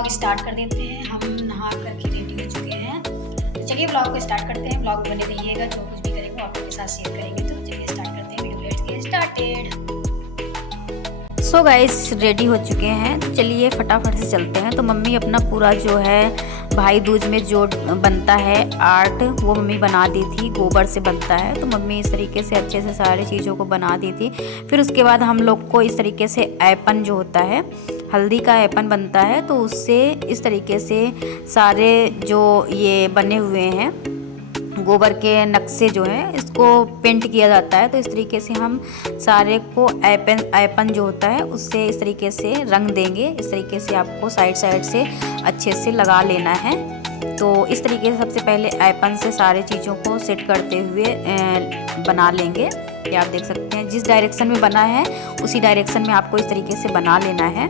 Blog start कर देते हैं। हम नहा करके रेडी हो चुके हैं, तो चलिए ब्लॉग को स्टार्ट करते हैं। ब्लॉग बने रहिएगा, जो कुछ भी करेंगे आप लोगों के साथ शेयर करेंगे। तो चलिए स्टार्ट करते हैं video, let's get started. So guys ready हो चुके हैं, तो चलिए फटाफट से चलते हैं। तो मम्मी अपना पूरा जो है भाई दूज में जो बनता है आर्ट, वो मम्मी बना दी थी, गोबर से बनता है। तो मम्मी इस तरीके से अच्छे से सारी चीज़ों को बना दी थी। फिर उसके बाद हम लोग को इस तरीके से ऐपन जो होता है, हल्दी का ऐपन बनता है, तो उससे इस तरीके से सारे जो ये बने हुए हैं गोबर के नक्शे जो हैं, इसको पेंट किया जाता है। तो इस तरीके से हम सारे को ऐपन जो होता है उससे इस तरीके से रंग देंगे। इस तरीके से आपको साइड से अच्छे से लगा लेना है। तो इस तरीके से सबसे पहले ऐपन से सारे चीज़ों को सेट करते हुए बना लेंगे। ये आप देख सकते हैं, जिस डायरेक्शन में बना है उसी डायरेक्शन में आपको इस तरीके से बना लेना है।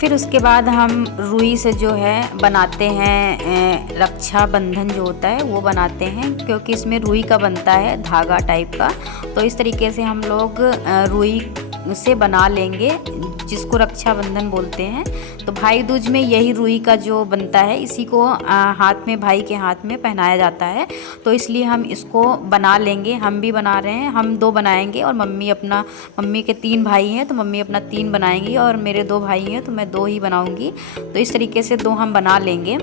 फिर उसके बाद हम रुई से जो है बनाते हैं रक्षा बंधन जो होता है वो बनाते हैं, क्योंकि इसमें रुई का बनता है धागा टाइप का। तो इस तरीके से हम लोग रुई से बना लेंगे, जिसको रक्षा बंधन बोलते हैं। तो भाई दूज में यही रुई का जो बनता है, इसी को हाथ में, भाई के हाथ में पहनाया जाता है। तो इसलिए हम इसको बना लेंगे। हम भी बना रहे हैं, हम 2 बनाएंगे और मम्मी के 3 भाई हैं तो मम्मी अपना 3 बनाएंगी, और मेरे 2 भाई हैं तो मैं 2 ही बनाऊंगी। तो इस तरीके से 2 हम बना लेंगे।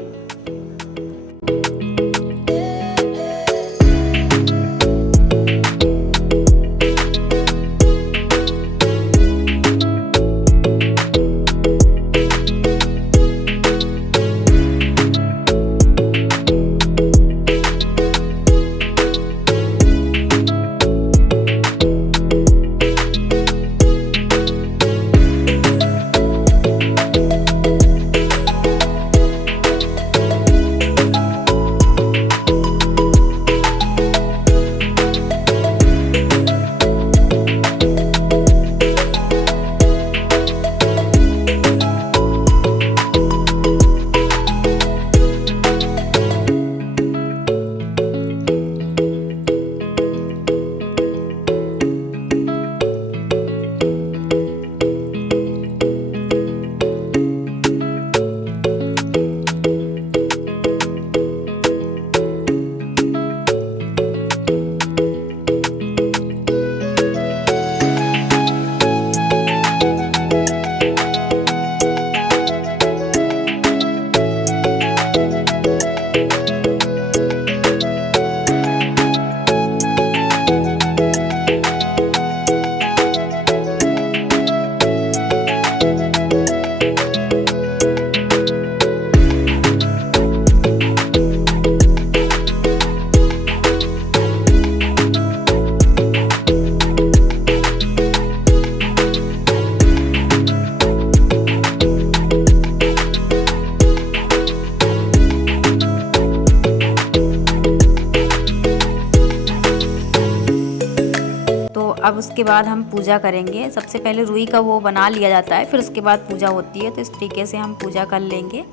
अब उसके बाद हम पूजा करेंगे। सबसे पहले रुई का वो बना लिया जाता है, फिर उसके बाद पूजा होती है। तो इस तरीके से हम पूजा कर लेंगे।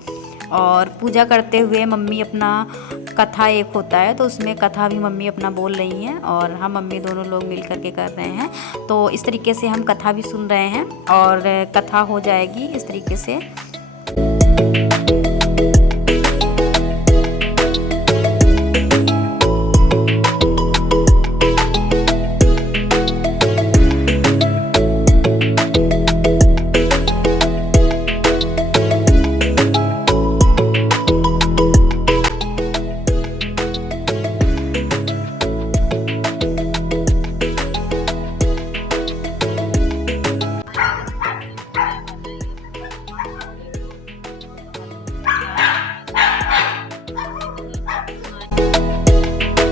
और पूजा करते हुए मम्मी अपना कथा एक होता है तो उसमें कथा भी मम्मी अपना बोल रही हैं और हम मम्मी दोनों लोग मिल करके कर रहे हैं। तो इस तरीके से हम कथा भी सुन रहे हैं और कथा हो जाएगी इस तरीके से।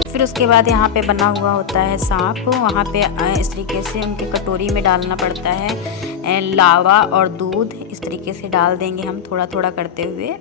फिर उसके बाद यहाँ पे बना हुआ होता है सांप, वहाँ पे इस तरीके से उनके कटोरी में डालना पड़ता है लावा और दूध, इस तरीके से डाल देंगे हम थोड़ा थोड़ा करते हुए।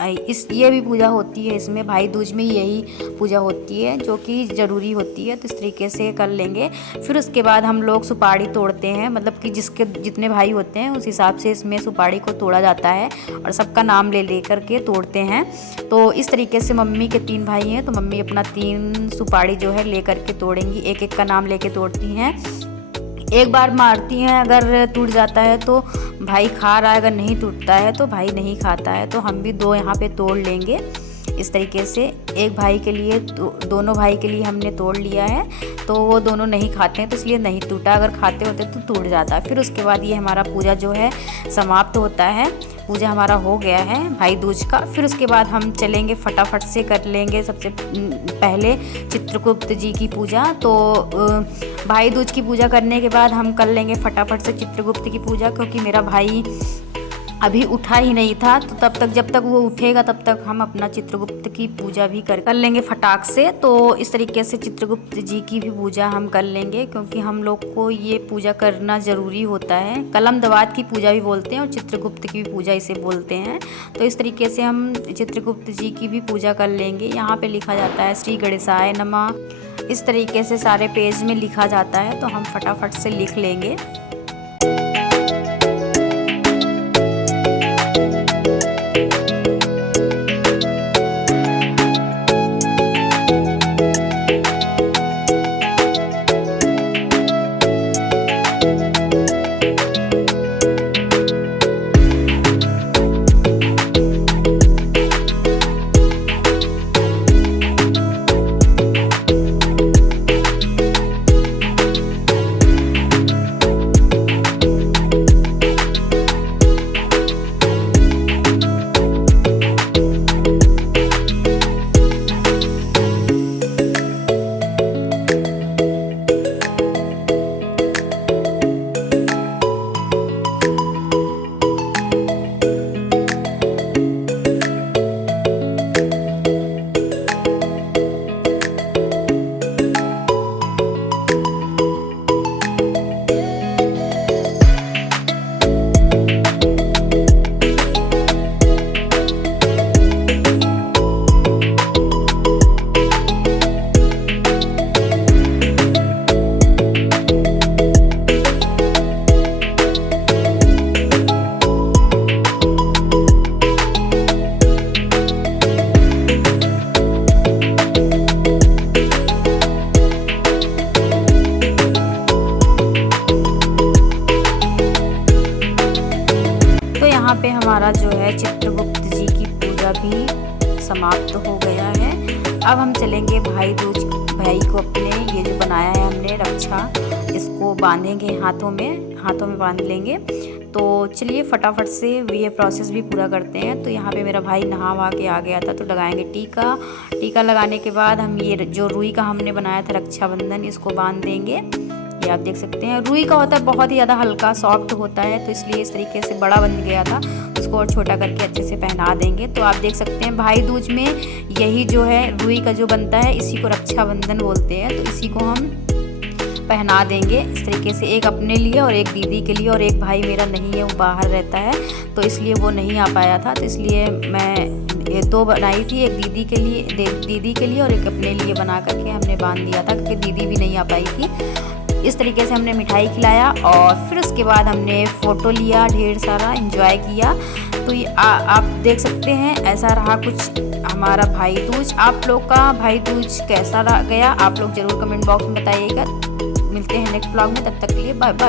ये भी पूजा होती है, इसमें भाई दूज में यही पूजा होती है जो कि ज़रूरी होती है, तो इस तरीके से कर लेंगे। फिर उसके बाद हम लोग सुपारी तोड़ते हैं, मतलब कि जिसके जितने भाई होते हैं उस हिसाब से इसमें सुपारी को तोड़ा जाता है और सबका नाम ले ले करके तोड़ते हैं। तो इस तरीके से मम्मी के 3 भाई हैं तो मम्मी अपना 3 सुपारी जो है ले करके तोड़ेंगी, एक एक का नाम लेके तोड़ती हैं। एक बार मारती हैं, अगर टूट जाता है तो भाई खा रहा है, अगर नहीं टूटता है तो भाई नहीं खाता है। तो हम भी 2 यहाँ पे तोड़ लेंगे इस तरीके से। एक भाई के लिए दोनों भाई के लिए हमने तोड़ लिया है, तो वो दोनों नहीं खाते हैं तो इसलिए नहीं टूटा, अगर खाते होते तो टूट जाता। फिर उसके बाद ये हमारा पूजा जो है समाप्त होता है, पूजा हमारा हो गया है भाई दूज का। फिर उसके बाद हम चलेंगे फटाफट से कर लेंगे सबसे पहले चित्रगुप्त जी की पूजा। तो भाई दूज की पूजा करने के बाद हम कर लेंगे फटाफट से चित्रगुप्त की पूजा, क्योंकि मेरा भाई अभी उठा ही नहीं था, तो तब तक जब तक वो उठेगा तब तक हम अपना चित्रगुप्त की पूजा भी कर लेंगे फटाक से। तो इस तरीके से चित्रगुप्त जी की भी पूजा हम कर लेंगे, क्योंकि हम लोग को ये पूजा करना ज़रूरी होता है। कलम दवात की पूजा भी बोलते हैं और चित्रगुप्त की भी पूजा इसे बोलते हैं। तो इस तरीके से हम चित्रगुप्त जी की भी पूजा कर लेंगे। यहाँ पे लिखा जाता है श्री गणेशाय नमः, इस तरीके से सारे पेज में लिखा जाता है, तो हम फटाफट से लिख लेंगे। यहाँ पे हमारा जो है चित्रगुप्त जी की पूजा भी समाप्त हो गया है। अब हम चलेंगे भाई दूज, भाई को अपने ये जो बनाया है हमने रक्षा, इसको बांधेंगे हाथों में बांध लेंगे। तो चलिए फटाफट से ये प्रोसेस भी पूरा करते हैं। तो यहाँ पे मेरा भाई नहा वहा के आ गया था, तो लगाएंगे टीका लगाने के बाद हम ये जो रुई का हमने बनाया था रक्षाबंधन, इसको बांध देंगे। ये आप देख सकते हैं रुई का होता है, बहुत ही ज़्यादा हल्का सॉफ्ट होता है, तो इसलिए इस तरीके से बड़ा बन गया था, उसको और छोटा करके अच्छे से पहना देंगे। तो आप देख सकते हैं भाई दूज में यही जो है रुई का जो बनता है, इसी को रक्षाबंधन बोलते हैं। तो इसी को हम पहना देंगे इस तरीके से, एक अपने लिए और एक दीदी के लिए, और एक भाई मेरा नहीं है, वो बाहर रहता है, तो इसलिए वो नहीं आ पाया था, तो इसलिए मैं 2 बनाई थी, एक दीदी के लिए और एक अपने लिए बना करके हमने बांध दिया था, क्योंकि दीदी भी नहीं आ पाई थी। इस तरीके से हमने मिठाई खिलाया और फिर उसके बाद हमने फ़ोटो लिया, ढेर सारा एंजॉय किया। तो ये आप देख सकते हैं ऐसा रहा कुछ हमारा भाई दूज। आप लोग का भाई दूज कैसा गया आप लोग ज़रूर कमेंट बॉक्स में बताइएगा। मिलते हैं नेक्स्ट ब्लॉग में, तब तक के लिए बाय बाय।